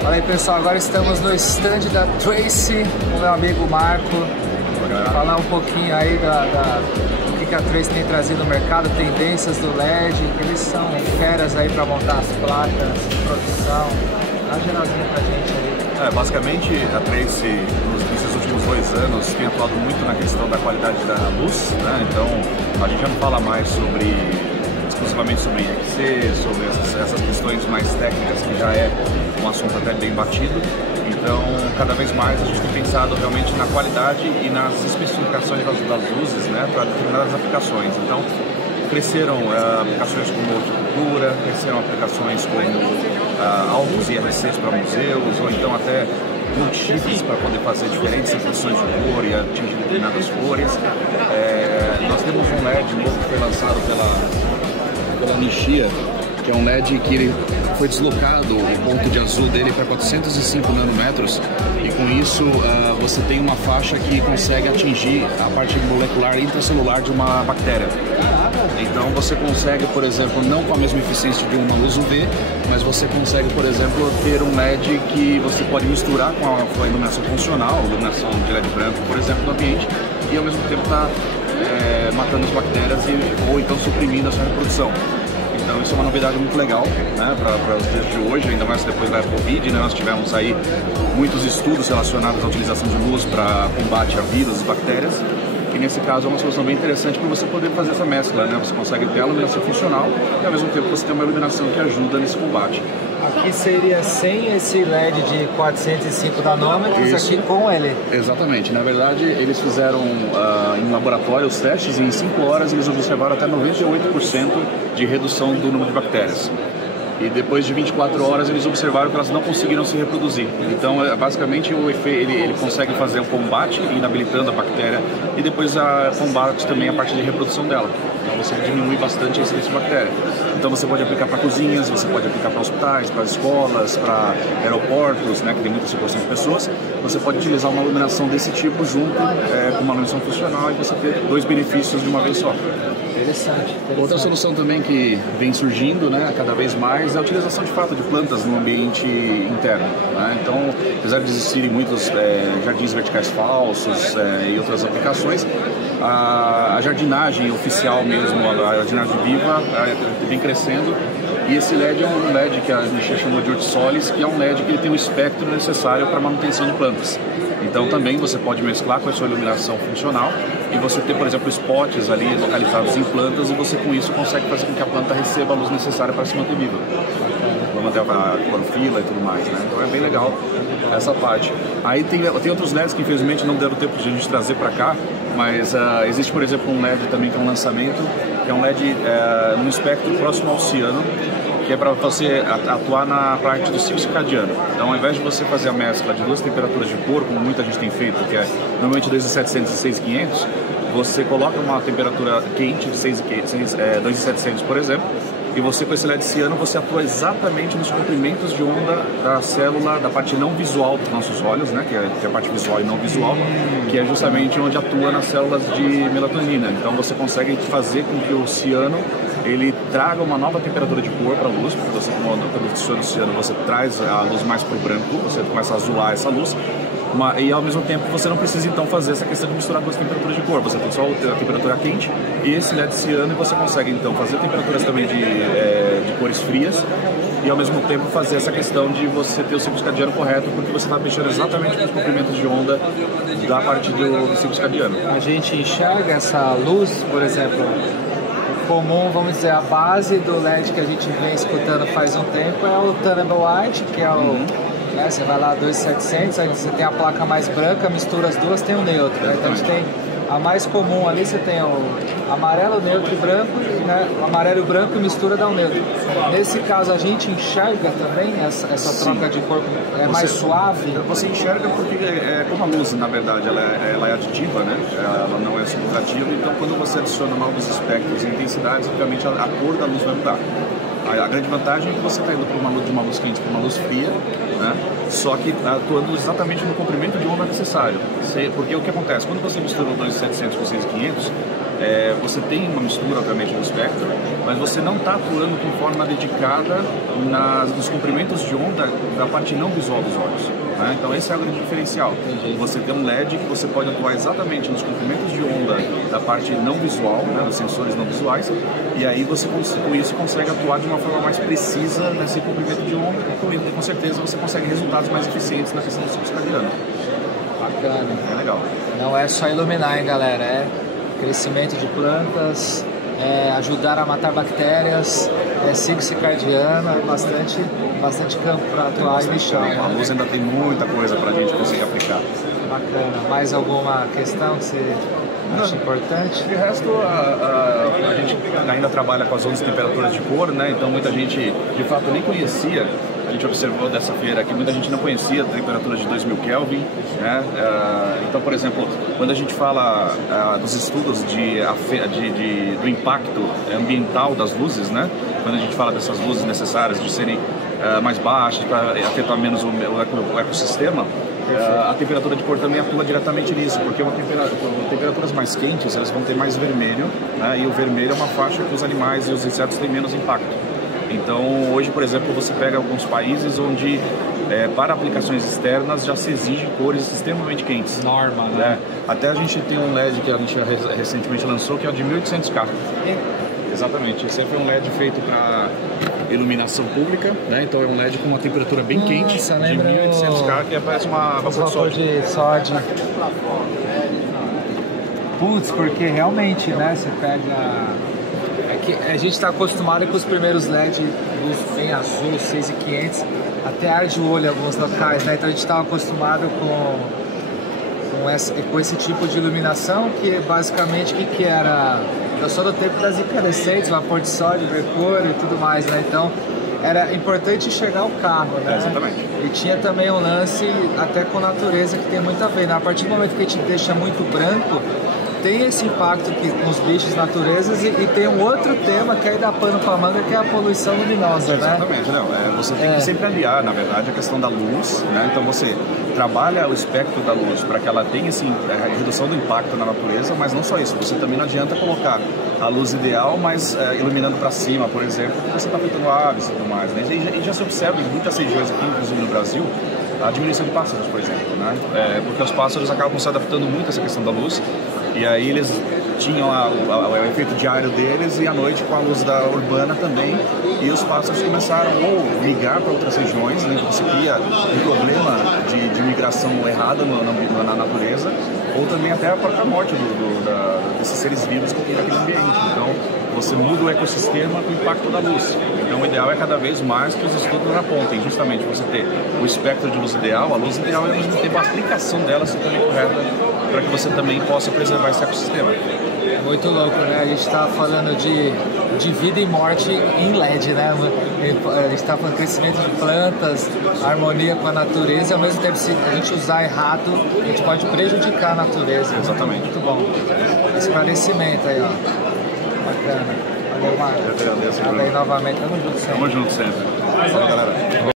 Fala aí pessoal, agora estamos no stand da Trace com o meu amigo Marco. Falar um pouquinho aí do que a Trace tem trazido no mercado, tendências do LED, que eles são feras aí para montar as placas, produção. Dá geralzinho pra gente aí. Basicamente a Trace nesses últimos 2 anos tem atuado muito na questão da qualidade da luz, né? Então a gente já não fala mais exclusivamente sobre IXC, sobre essas questões mais técnicas, que já é um assunto até bem batido. Então, cada vez mais a gente tem pensado realmente na qualidade e nas especificações das luzes, né, para determinadas aplicações. Então, cresceram aplicações como horticultura, cresceram aplicações como altos IRCs para museus, ou então até multichips para poder fazer diferentes impressões de cor e atingir determinadas cores. Nós temos um LED novo que foi lançado pela Nishia, que é um LED que ele foi deslocado o ponto de azul dele para 405 nanômetros, e com isso você tem uma faixa que consegue atingir a parte molecular intracelular de uma bactéria. Então você consegue, por exemplo, não com a mesma eficiência de uma luz UV, mas você consegue, por exemplo, ter um LED que você pode misturar com a iluminação funcional, iluminação de LED branco, por exemplo, no ambiente, e ao mesmo tempo está matando as bactérias ou então suprimindo a sua reprodução. Então isso é uma novidade muito legal, né, para os dias de hoje, ainda mais depois da Covid, né, nós tivemos aí muitos estudos relacionados à utilização de luz para combate a vírus e bactérias, que nesse caso é uma solução bem interessante para você poder fazer essa mescla, né? Você consegue ter a iluminação funcional e ao mesmo tempo você tem uma iluminação que ajuda nesse combate. Aqui seria sem esse LED de 405 nanômetros, isso. Aqui com ele. Exatamente. Na verdade, eles fizeram em laboratório os testes e em 5 horas eles observaram até 98% de redução do número de bactérias. E depois de 24 horas eles observaram que elas não conseguiram se reproduzir. Então, basicamente, ele consegue fazer o combate, inabilitando a bactéria, e depois combate também a parte de reprodução dela. Então você diminui bastante a incidência de bactéria. Então você pode aplicar para cozinhas, você pode aplicar para hospitais, para escolas, para aeroportos, né, que tem muita circulação de pessoas. Você pode utilizar uma iluminação desse tipo junto com uma iluminação funcional e você ter 2 benefícios de uma vez só. Interessante. Outra solução também que vem surgindo, né, cada vez mais, é a utilização de fato de plantas no ambiente interno, né? Então, apesar de existirem muitos jardins verticais falsos e outras aplicações, a jardinagem oficial mesmo, a jardinagem viva, vem crescendo. E esse LED é um LED que a gente chamou de hortissolis, que é um LED que ele tem o espectro necessário para a manutenção de plantas. Então também você pode mesclar com a sua iluminação funcional e você ter, por exemplo, spots ali localizados em plantas, e você com isso consegue fazer com que a planta receba a luz necessária para se manter viva, para manter a clorofila e tudo mais, né? Então é bem legal essa parte. Aí tem outros LEDs que infelizmente não deram tempo de a gente trazer para cá, mas existe, por exemplo, um LED também que é um lançamento, que é um LED num espectro próximo ao ciano, que é para você atuar na parte do ciclo circadiano. Então, ao invés de você fazer a mescla de 2 temperaturas de cor, como muita gente tem feito, que é normalmente 2.700 e 6.500, você coloca uma temperatura quente de 2.700, por exemplo, e você, com esse LED ciano, você atua exatamente nos comprimentos de onda da célula, da parte não visual dos nossos olhos, né, que é a parte visual e não visual, que é justamente onde atua nas células de melatonina. Então você consegue fazer com que o ciano ele traga uma nova temperatura de cor para a luz, porque você, quando funciona o ciano, você traz a luz mais para o branco, você começa a azular essa luz, e ao mesmo tempo você não precisa então fazer essa questão de misturar 2 temperaturas de cor, você tem só a temperatura quente e esse LED ciano, e você consegue então fazer temperaturas também de cores frias e ao mesmo tempo fazer essa questão de você ter o ciclo circadiano correto, porque você está mexendo exatamente com os comprimentos de onda da parte do ciclo circadiano. A gente enxerga essa luz, por exemplo, comum, vamos dizer, a base do LED que a gente vem escutando faz um tempo é o Tunnable White, que é o... Você vai lá 2.700, aí você tem a placa mais branca, mistura as duas, tem o neutro. Né? Então a gente tem a mais comum ali você tem o amarelo, neutro e branco, né? O amarelo e o branco e mistura dá um neutro. Nesse caso a gente enxerga também essa troca de cor, mais suave? Você enxerga porque, como a luz, na verdade, ela é aditiva, né? Ela não é subtrativa, então quando você adiciona novos espectros e intensidades, obviamente a cor da luz vai mudar. A grande vantagem é que você está indo de uma luz quente para uma luz fria, né? Só que atuando exatamente no comprimento de onda necessário. Porque o que acontece? Quando você mistura o 2700 com o 6500, você tem uma mistura, obviamente, no espectro, mas você não está atuando com forma dedicada nos comprimentos de onda da parte não visual dos olhos. Né? Então esse é o grande diferencial. Você tem um LED que você pode atuar exatamente nos comprimentos de onda da parte não visual, né, dos sensores não visuais, e aí você com isso consegue atuar de uma forma mais precisa nesse comprimento de onda e com certeza você consegue resultados mais eficientes na questão do ciclo circadiano. Bacana. É legal. Não é só iluminar, hein, galera? É crescimento de plantas, ajudar a matar bactérias, ciclo circadiano, bastante campo para atuar e mexer. A luz ainda tem muita coisa para a gente conseguir aplicar. Bacana. Mais alguma questão que você acha importante? De resto, a gente ainda trabalha com as ondas de temperaturas de cor, né? Então muita gente, de fato, nem conhecia. A gente observou dessa feira aqui, muita gente não conhecia a temperatura de 2000 Kelvin, né? Então, por exemplo, quando a gente fala dos estudos do impacto ambiental das luzes, né? Quando a gente fala dessas luzes necessárias de serem mais baixas para afetar menos o ecossistema, a temperatura de cor também atua diretamente nisso, porque temperaturas mais quentes elas vão ter mais vermelho, né? E o vermelho é uma faixa que os animais e os insetos têm menos impacto. Então, hoje, por exemplo, você pega alguns países onde, para aplicações externas, já se exige cores extremamente quentes. Norma, né? Até a gente tem um LED que a gente recentemente lançou, que é o de 1800K. Exatamente. Esse foi um LED feito para iluminação pública, né? Então é um LED com uma temperatura bem quente, de 1800K, que parece uma vapor de sódio. Putz, porque realmente, né, você pega... A gente está acostumado com os primeiros LED, luz bem azul, 6500, até arde o olho em alguns locais, né? Então a gente estava acostumado com esse tipo de iluminação, que basicamente o que era? Eu sou do tempo das incandescentes, vapor de sódio, mercúrio e tudo mais, né? Então era importante enxergar o carro, né? Exatamente. E tinha também um lance até com natureza que tem muito a ver, né? A partir do momento que a gente deixa muito branco, tem esse impacto com os bichos, naturezas, e tem um outro tema que aí dá pano pra manga, que é a poluição luminosa, né? Exatamente, não. Você tem que sempre aliar, na verdade, a questão da luz, né? Então você trabalha o espectro da luz para que ela tenha a redução do impacto na natureza, mas não só isso, você também não adianta colocar a luz ideal, mas iluminando para cima, por exemplo, porque você está afetando aves e tudo mais, né? E já se observa em muitas regiões aqui, inclusive no Brasil, a diminuição de pássaros, por exemplo, né? Porque os pássaros acabam se adaptando muito a essa questão da luz. E aí eles tinham o efeito diário deles e à noite com a luz da urbana também. E os pássaros começaram ou migrar para outras regiões, né? Você cria um problema de migração errada na natureza, ou também até a própria morte desses seres vivos que tem naquele ambiente. Então você muda o ecossistema com o impacto da luz. Então o ideal é cada vez mais que os estudos apontem justamente você ter o espectro de luz ideal, a luz ideal e ao mesmo tempo a aplicação dela ser também correta para que você também possa preservar esse ecossistema. Muito louco, né? A gente está falando de vida e morte em LED, né? A gente está falando de crescimento de plantas, harmonia com a natureza, e ao mesmo tempo, se a gente usar errado, a gente pode prejudicar a natureza. Exatamente. Muito bom. Esclarecimento aí, ó. Bacana. Valeu, Marcos. Eu agradeço. Nada aí novamente. Tamo junto sempre. Tamo junto sempre. Valeu, galera.